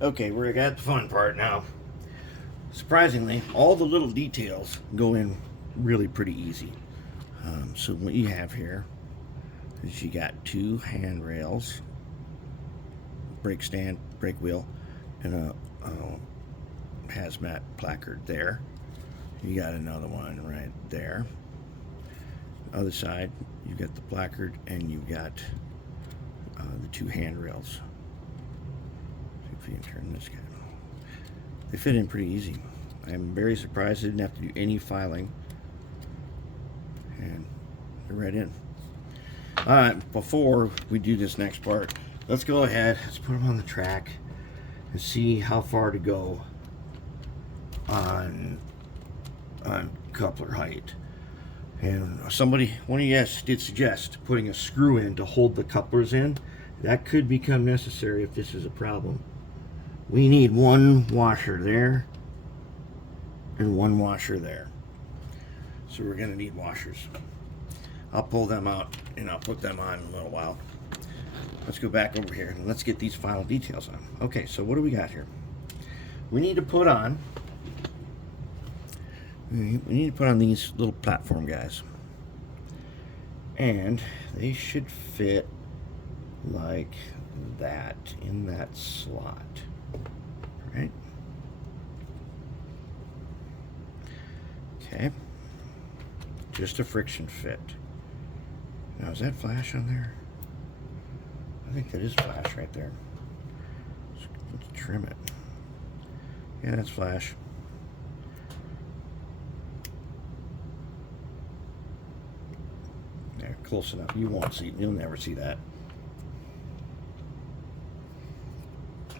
Okay, we're at the fun part now. Surprisingly, all the little details go in really pretty easy. So what you have here is you got two handrails, brake stand, brake wheel, and a hazmat placard there. You got another one right there. Other side, you got the placard and you got the two handrails. See if you can turn this guy. They fit in pretty easy. I'm very surprised I didn't have to do any filing. And they're right in. Alright, before we do this next part, let's go ahead, let's put them on the track and see how far to go on coupler height. And one of you guys did suggest putting a screw in to hold the couplers in. That could become necessary if this is a problem. We need one washer there and one washer there. So we're going to need washers. I'll pull them out and I'll put them on in a little while. Let's go back over here and let's get these final details on. Okay, so what do we got here? We need to put on these little platform guys. And they should fit like that in that slot. Right? Okay. Just a friction fit. Now, is that flash on there? I think that is flash right there. Let's trim it. Yeah, that's flash. There, close enough. You won't see it. You'll never see that.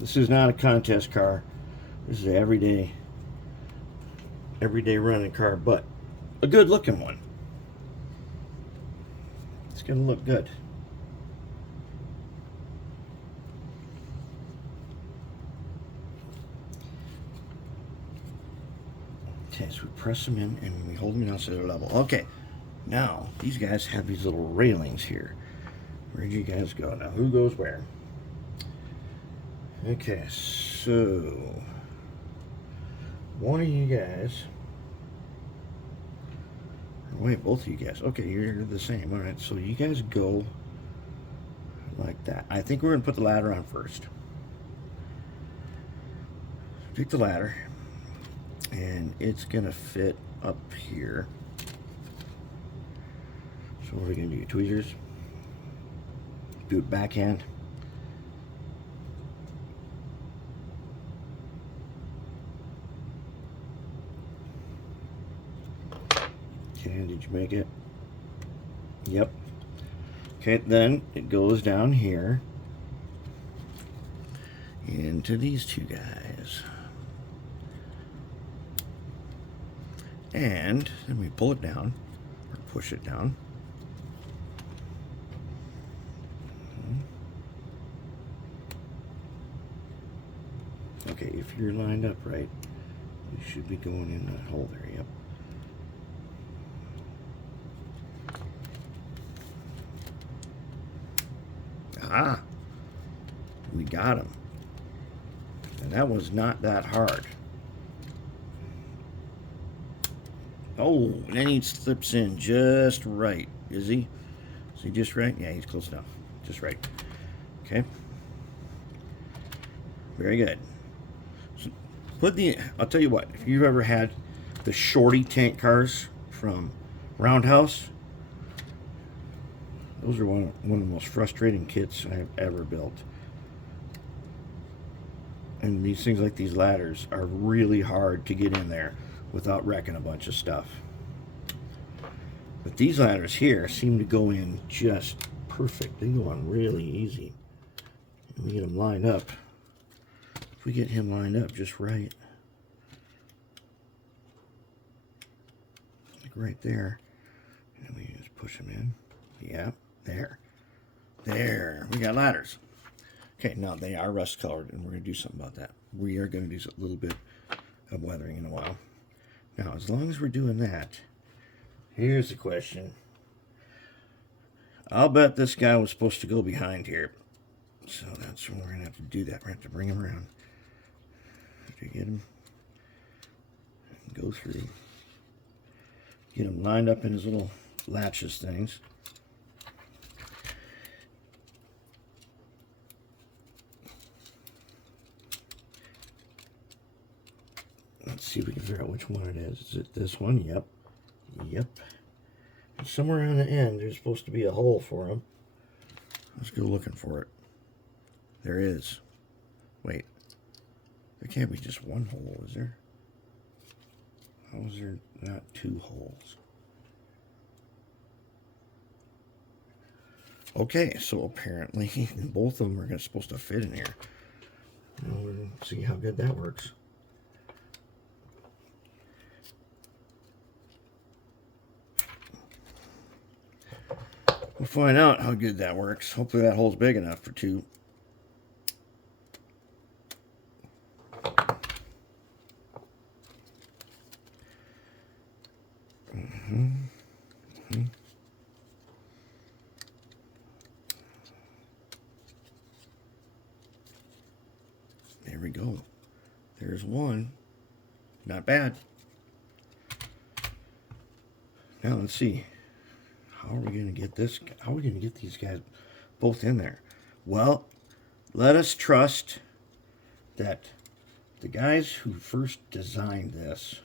This is not a contest car. This is an everyday running car, but a good looking one. It's gonna look good. Okay, so we press them in and we hold them down so they're level. Okay, now these guys have these little railings here. Where'd you guys go? Now who goes where? Okay, so one of you guys, wait, both of you guys. Okay, you're the same. All right, so you guys go like that. I think we're gonna put the ladder on first. Pick the ladder, and it's gonna fit up here. So what are we gonna do? Tweezers. Do it backhand. Okay, did you make it? Yep. Okay, then it goes down here into these two guys. And then we pull it down, or push it down. Okay, if you're lined up right, you should be going in that hole there, yep. Ah, we got him. And that was not that hard. Oh, and then he slips in just right. Is he? Is he just right? Yeah, he's close enough. Just right. Okay. Very good. So I'll tell you what, if you've ever had the shorty tank cars from Roundhouse, those are one of the most frustrating kits I've ever built. And these things like these ladders are really hard to get in there without wrecking a bunch of stuff. But these ladders here seem to go in just perfect. They go on really easy. And we get them lined up. If we get him lined up just right, like right there, and we just push him in. Yeah, there. There, we got ladders. Okay, now they are rust colored, and we're going to do something about that. We are going to do a little bit of weathering in a while. Now, as long as we're doing that, here's the question. I'll bet this guy was supposed to go behind here. So that's when we're going to have to do that. We're going to have to bring him around. to get him, go through, get him lined up in his little latches things. Let's see if we can figure out which one it is. Is it this one? Yep. Yep. And somewhere on the end, there's supposed to be a hole for him. Let's go looking for it. There is. Wait. There can't be just one hole, is there? How is there not two holes? Okay, so apparently both of them are supposed to fit in here. Now we're going to see how good that works. We'll find out how good that works. Hopefully that hole's big enough for two. There we go. There's one. Not bad. Now let's see. How are we going to get this? How are we going to get these guys both in there? Well, let us trust that the guys who first designed this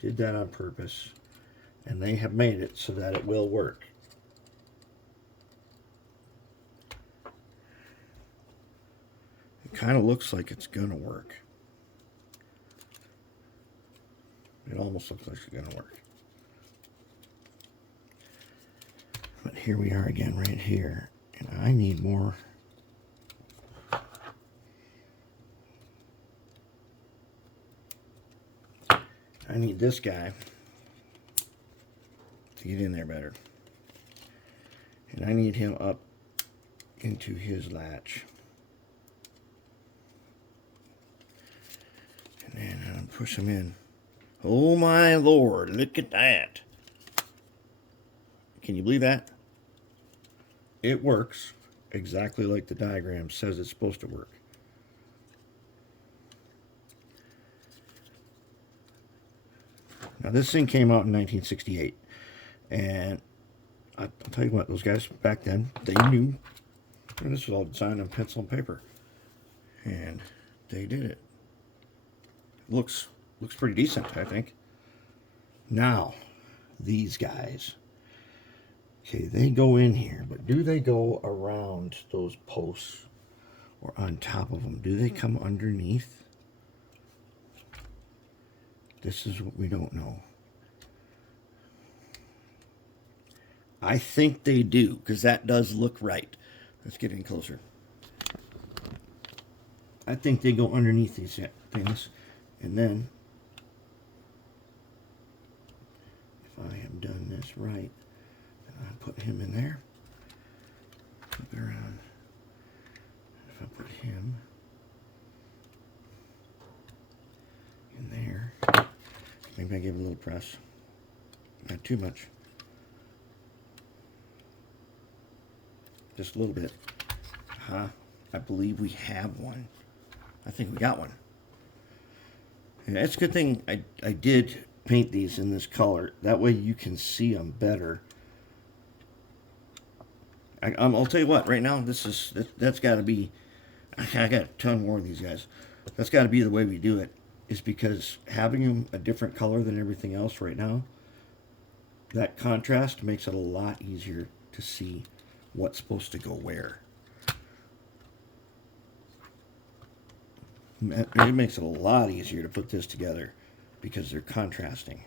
did that on purpose, and they have made it so that it will work. It kind of looks like it's going to work. It almost looks like it's going to work. But here we are again right here, and I need more. I need this guy to get in there better. And I need him up into his latch. And then I'll push him in. Oh my Lord, look at that. Can you believe that? It works exactly like the diagram says it's supposed to work. Now this thing came out in 1968, and I'll tell you what, those guys back then, they knew. And this was all designed on pencil and paper, and they did it. Looks pretty decent, I think. Now, these guys. Okay, they go in here, but do they go around those posts or on top of them? Do they come underneath? This is what we don't know. I think they do, because that does look right. Let's get in closer. I think they go underneath these things, and then if I have done this right, I'll put him in there. Flip it around. If I put him in there, maybe I give it a little press. Not too much. Just a little bit. I believe we have one. I think we got one. And it's a good thing I did paint these in this color. That way you can see them better. I'll tell you what, right now, that's got to be, I got a ton more of these guys. That's got to be the way we do it, is because having them a different color than everything else right now, that contrast makes it a lot easier to see what's supposed to go where. It makes it a lot easier to put this together because they're contrasting.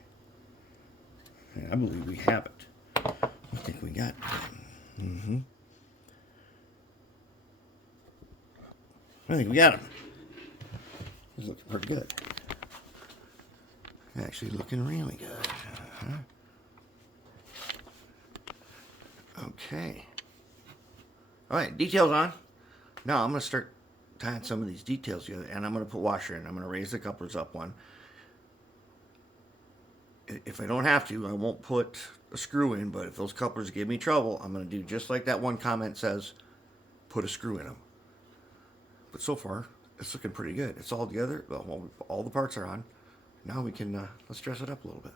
And I believe we have it. I think we got it. I think we got him. He's looking pretty good. Actually looking really good. Okay. All right, details on. Now I'm going to start tying some of these details together, and I'm going to put washer in. I'm going to raise the couplers up one. If I don't have to, I won't put a screw in, but if those couplers give me trouble, I'm going to do just like that one comment says, put a screw in them. But so far, it's looking pretty good. It's all together. Well, all the parts are on. Now we can let's dress it up a little bit.